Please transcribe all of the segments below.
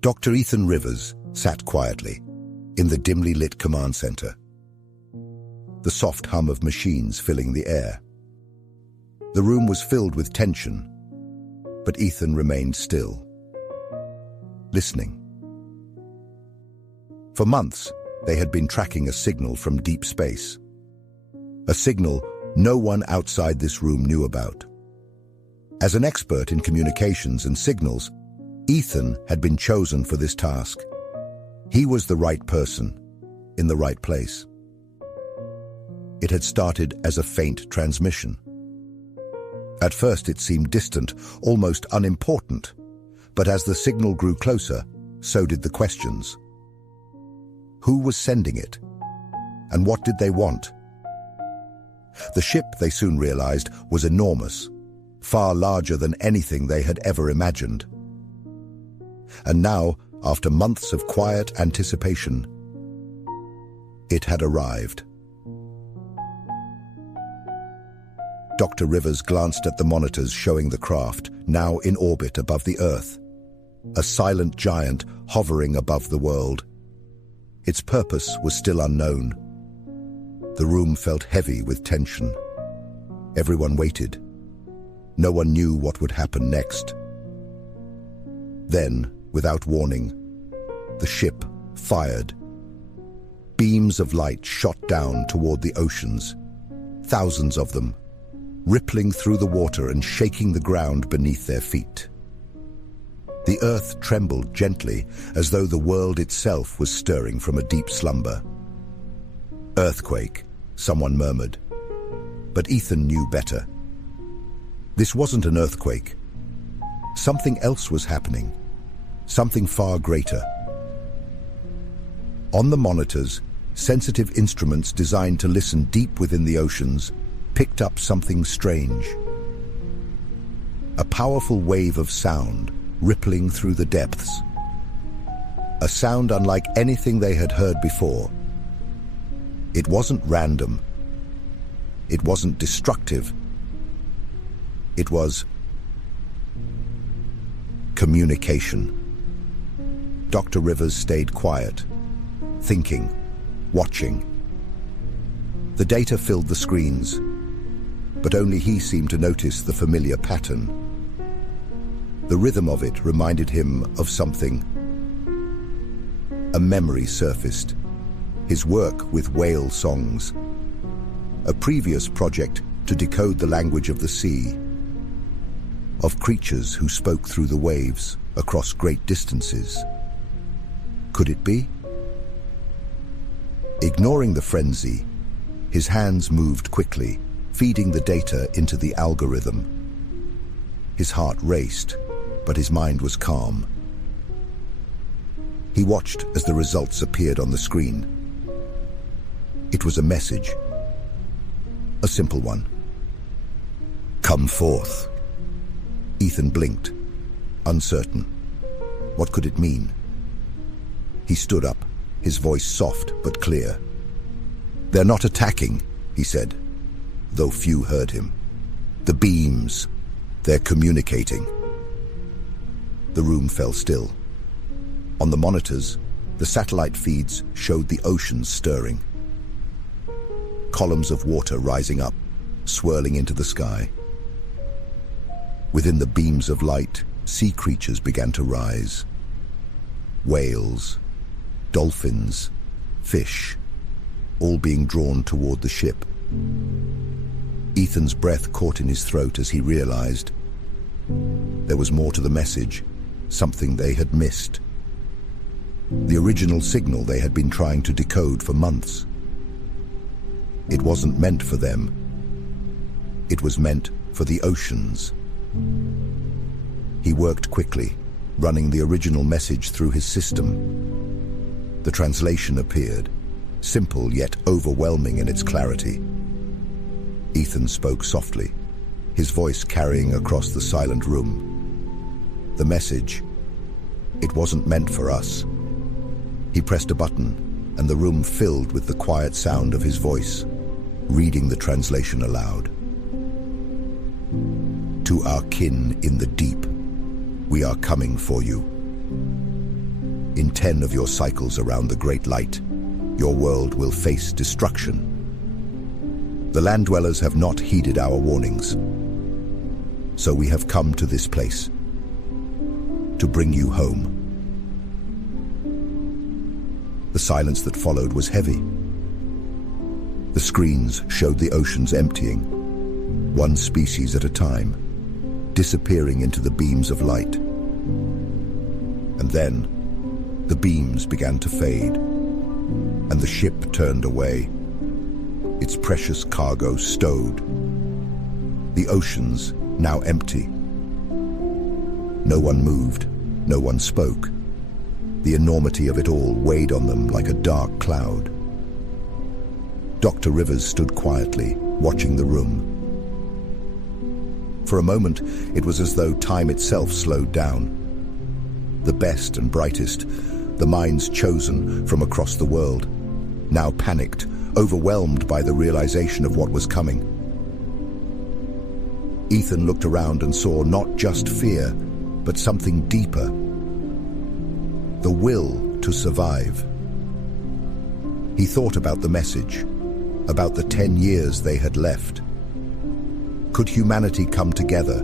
Dr. Ethan Rivers sat quietly in the dimly lit command center, the soft hum of machines filling the air. The room was filled with tension, but Ethan remained still, listening. For months, they had been tracking a signal from deep space, a signal no one outside this room knew about. As an expert in communications and signals, Ethan had been chosen for this task. He was the right person, in the right place. It had started as a faint transmission. At first it seemed distant, almost unimportant, but as the signal grew closer, so did the questions. Who was sending it? And what did they want? The ship, they soon realized, was enormous, far larger than anything they had ever imagined. And now, after months of quiet anticipation, it had arrived. Dr. Rivers glanced at the monitors showing the craft, now in orbit above the Earth, a silent giant hovering above the world. Its purpose was still unknown. The room felt heavy with tension. Everyone waited. No one knew what would happen next. Then, without warning, the ship fired. Beams of light shot down toward the oceans, thousands of them, rippling through the water and shaking the ground beneath their feet. The earth trembled gently, as though the world itself was stirring from a deep slumber. "Earthquake," someone murmured. But Ethan knew better. This wasn't an earthquake. Something else was happening, something far greater. On the monitors, sensitive instruments designed to listen deep within the oceans picked up something strange. A powerful wave of sound rippling through the depths. A sound unlike anything they had heard before. It wasn't random. It wasn't destructive. It was communication. Dr. Rivers stayed quiet, thinking, watching. The data filled the screens, but only he seemed to notice the familiar pattern. The rhythm of it reminded him of something. A memory surfaced, his work with whale songs, a previous project to decode the language of the sea, of creatures who spoke through the waves across great distances. Could it be? Ignoring the frenzy, his hands moved quickly, feeding the data into the algorithm. His heart raced, but his mind was calm. He watched as the results appeared on the screen. It was a message. A simple one. "Come forth." Ethan blinked, uncertain. What could it mean? He stood up, his voice soft but clear. "They're not attacking," he said, though few heard him. "The beams, they're communicating." The room fell still. On the monitors, the satellite feeds showed the oceans stirring. Columns of water rising up, swirling into the sky. Within the beams of light, sea creatures began to rise. Whales, dolphins, fish, all being drawn toward the ship. Ethan's breath caught in his throat as he realized there was more to the message, something they had missed. The original signal they had been trying to decode for months. It wasn't meant for them. It was meant for the oceans. He worked quickly, running the original message through his system. The translation appeared, simple yet overwhelming in its clarity. Ethan spoke softly, his voice carrying across the silent room. The message, it wasn't meant for us. He pressed a button, and the room filled with the quiet sound of his voice, reading the translation aloud. "To our kin in the deep, we are coming for you. In 10 of your cycles around the Great Light, your world will face destruction. The land dwellers have not heeded our warnings. So we have come to this place to bring you home. The silence that followed was heavy. The screens showed the oceans emptying, one species at a time, disappearing into the beams of light. And then, the beams began to fade, and the ship turned away, its precious cargo stowed. The oceans now empty. No one moved, no one spoke. The enormity of it all weighed on them like a dark cloud. Dr. Rivers stood quietly, watching the room. For a moment, it was as though time itself slowed down. The best and brightest, the minds chosen from across the world, now panicked, overwhelmed by the realization of what was coming. Ethan looked around and saw not just fear, but something deeper. The will to survive. He thought about the message, about the 10 years they had left. Could humanity come together,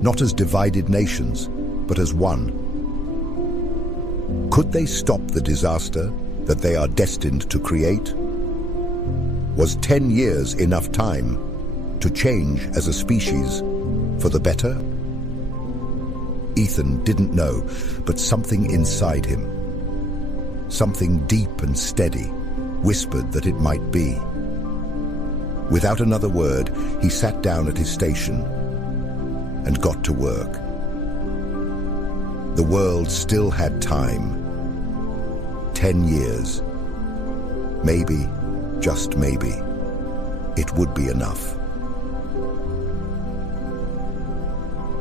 not as divided nations, but as one? Could they stop the disaster that they are destined to create? Was 10 years enough time to change as a species for the better? Ethan didn't know, but something inside him, something deep and steady, whispered that it might be. Without another word, he sat down at his station and got to work. The world still had time. 10 years. Maybe, just maybe, it would be enough.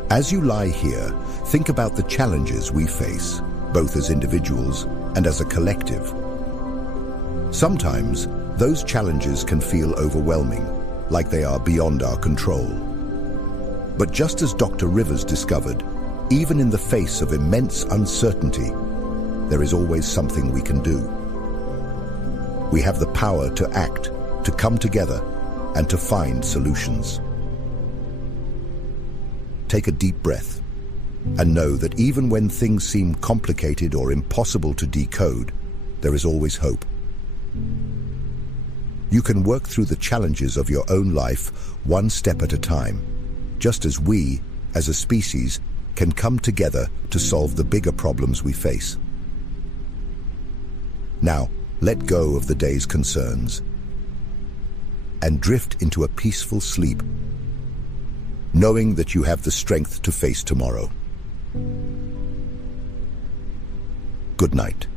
As you lie here, think about the challenges we face, both as individuals and as a collective. Sometimes, those challenges can feel overwhelming, like they are beyond our control. But just as Dr. Rivers discovered, even in the face of immense uncertainty, there is always something we can do. We have the power to act, to come together, and to find solutions. Take a deep breath, and know that even when things seem complicated or impossible to decode, there is always hope. You can work through the challenges of your own life one step at a time, just as we, as a species, can come together to solve the bigger problems we face. Now, let go of the day's concerns and drift into a peaceful sleep, knowing that you have the strength to face tomorrow. Good night.